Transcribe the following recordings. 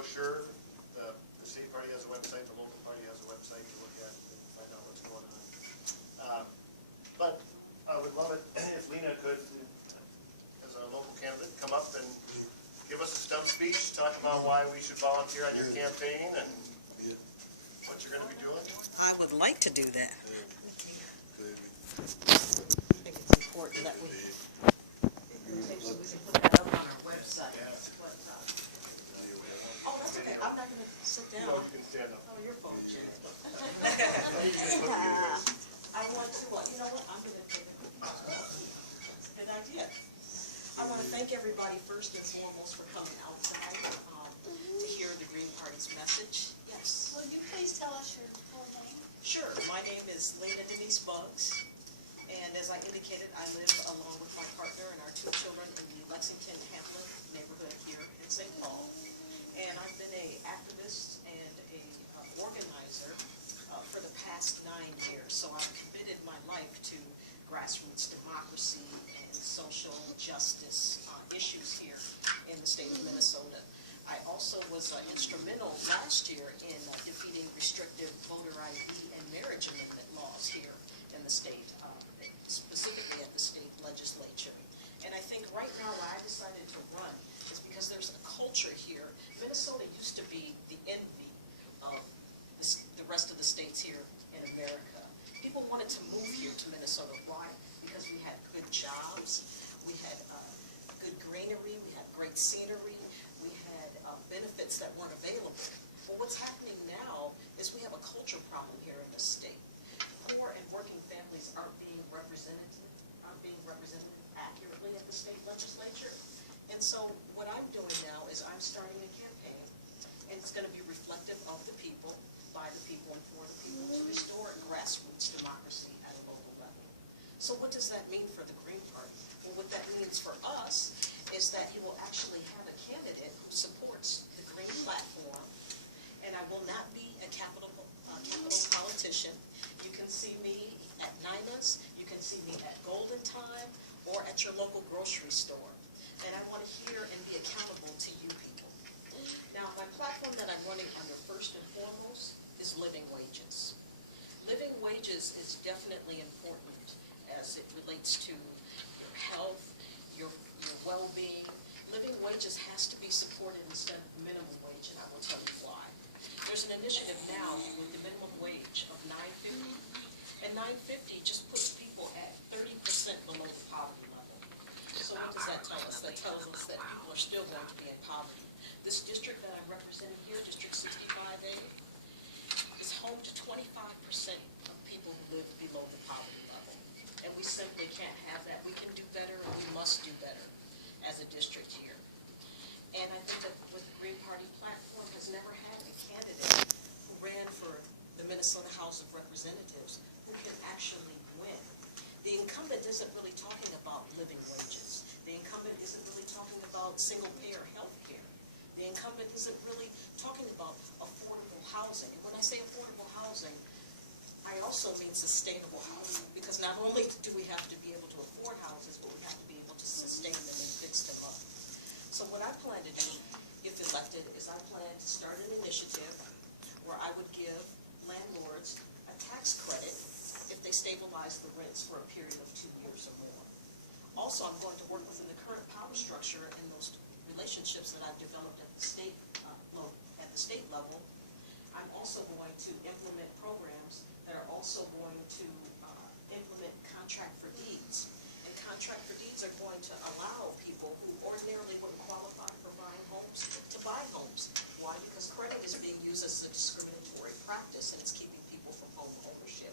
brochure. The state party has a website, the local party has a website to look at and find out what's going on. But I would love it if Lena could, as our local candidate, come up and give us a stump speech, talk about why we should volunteer on your campaign and what you're going to be doing. I would like to do that. I think it's important that we put that up on our website. Oh, that's okay. I'm not going to sit down. No, you can stand up. Oh, your phone, Jim. I I want to, you know what, I'm going to take a good idea. I want to thank everybody first and foremost for coming outside to hear the Green Party's message. Yes. Will you please tell us your full name? Sure. My name is Lena Buggs, and as I indicated, I live along with my partner and our 2 children in the Lexington Hamlet neighborhood here in St. Paul. And I've been an activist and a organizer for the past 9 years. So I've committed my life to grassroots democracy and social justice issues here in the state of Minnesota. I also was instrumental last year in defeating restrictive voter ID and marriage amendment laws here in the state, specifically at the state legislature. And I think right now why I decided to run is because there's a culture here. Minnesota used to be the envy of the rest of the states here in America. People wanted to move here to Minnesota. Why? Because we had good jobs, we had good greenery, we had great scenery, we had benefits that weren't available. Well, what's happening now is we have a culture problem here in the state. Poor and working families aren't being represented accurately at the state legislature. And so what I'm doing now is I'm starting a campaign, and it's going to be reflective of the people, by the people, and for the people, to restore grassroots democracy at a local level. So what does that mean for the Green Party? Well, what that means for us is that you will actually have a candidate who supports the Green platform, and I will not be a capital politician. You can see me at Nina's, you can see me at Golden Time, or at your local grocery store. And I want to hear and be accountable to you people. Now, my platform that I'm running under first and foremost is living wages. Living wages is definitely important as it relates to your health, your well-being. Living wages has to be supported instead of minimum wage, and I will tell you why. There's an initiative now with the minimum wage of $9.50, and $9.50 just puts people at 30% below the poverty level. So what does that tell us? That tells us that people are still going to be in poverty. This district that I'm representing here, District 65A, is home to 25% of people who live below the poverty level. And we simply can't have that. We can do better, and we must do better as a district here. And I think that with the Green Party platform has never had a candidate who ran for the Minnesota House of Representatives who can actually win. The incumbent isn't really talking about living wages. The incumbent isn't really talking about single-payer health care. The incumbent isn't really talking about affordable housing. And when I say affordable housing, I also mean sustainable housing, because not only do we have to be able to afford houses, but we have to be able to sustain them and fix them up. So what I plan to do, if elected, is I plan to start an initiative where I would give landlords a tax credit if they stabilize the rents for a period of 2 years or more. Also, I'm going to work within the current power structure and those relationships that I've developed at the state level. I'm also going to implement programs that are also going to implement contract for deeds. And contract for deeds are going to allow people who ordinarily wouldn't qualify for buying homes to buy homes. Why? Because credit is being used as a discriminatory practice, and it's keeping people from home ownership.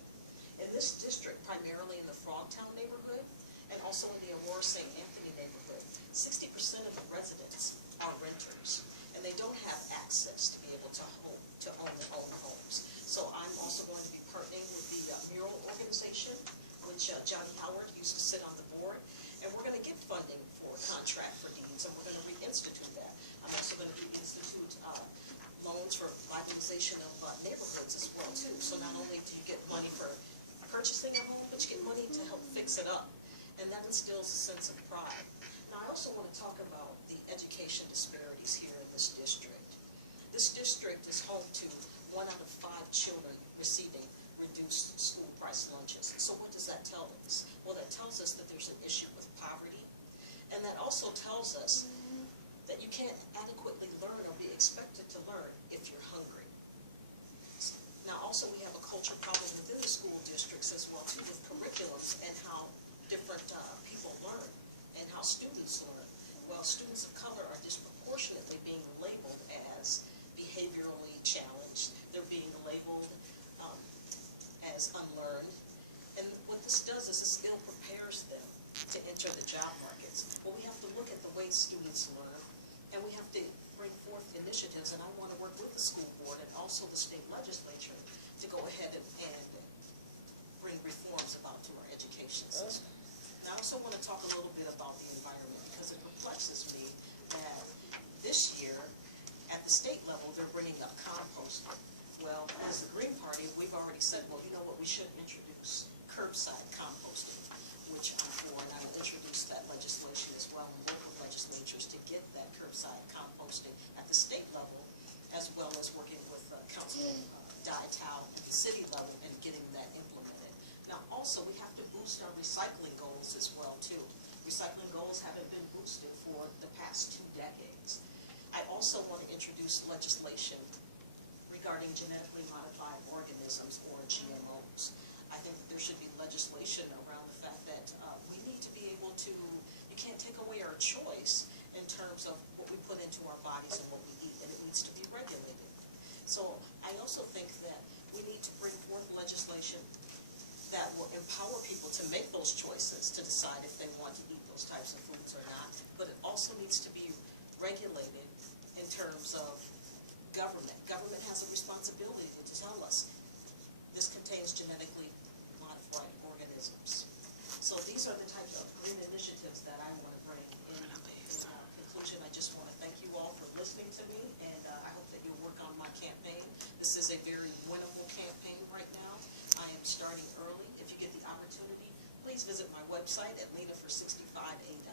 In this district, primarily in the Frogtown neighborhood, and also in the Aurora St. Anthony neighborhood, 60% of the residents are renters, and they don't have access to be able to own their own homes. So I'm also going to be partnering with the Mural Organization, which Johnny Howard used to sit on the board, and we're going to get funding for contract for deeds, and we're going to reinstitute that. I'm also going to reinstitute loans for revitalization of neighborhoods as well, too. So not only do you get money for purchasing a home, but you get money to help fix it up, and that instills a sense of pride. Now, I also want to talk about the education disparities here in this district. home to 1 out of 5 children receiving reduced school price lunches. So what does that tell us? Well, that tells us that there's an issue with poverty, and that also tells us that you can't adequately learn or be expected to learn if you're hungry. Now, also, we have a culture problem within the school districts as well, too, with curriculums and how different people learn and how students learn. Well, students of color are disproportionately being labeled as behaviorally challenged. They're being labeled as unlearned. And what this does is this ill prepares them to enter the job markets. Well, we have to look at the way students learn, and we have to bring forth initiatives, and I want to work with the school board and also the state legislature to go ahead and bring reforms about to our education system. And I also want to talk a little bit about the environment, because it perplexes me that this year, at the state level, they're bringing up composting. Well, as the Green Party, we've already said, well, you know what, we should introduce curbside composting, which I'm for, and I will introduce that legislation as well in local legislatures to get that curbside composting at the state level, as well as working with Councilman Diatow at the city level and getting that implemented. Now, also, we have to boost our recycling goals as well, too. Recycling goals haven't been boosted for the past 2 decades. I also want to introduce legislation regarding genetically modified organisms, or GMOs. I think that there should be legislation around the fact that we need to be able to, you can't take away our choice in terms of what we put into our bodies and what we eat, and it needs to be regulated. So I also think that we need to bring forth legislation that will empower people to make those choices, to decide if they want to eat those types of foods or not, but it also needs to be regulated in terms of government. Government has a responsibility to tell us this contains genetically modified organisms. So these are the type of green initiatives that I want to bring in. Conclusion, I just want to thank you all for listening to me, and I hope that you'll work on my campaign. This is a very winnable campaign right now. I am starting early. If you get the opportunity, please visit my website at lenafor65.a.com.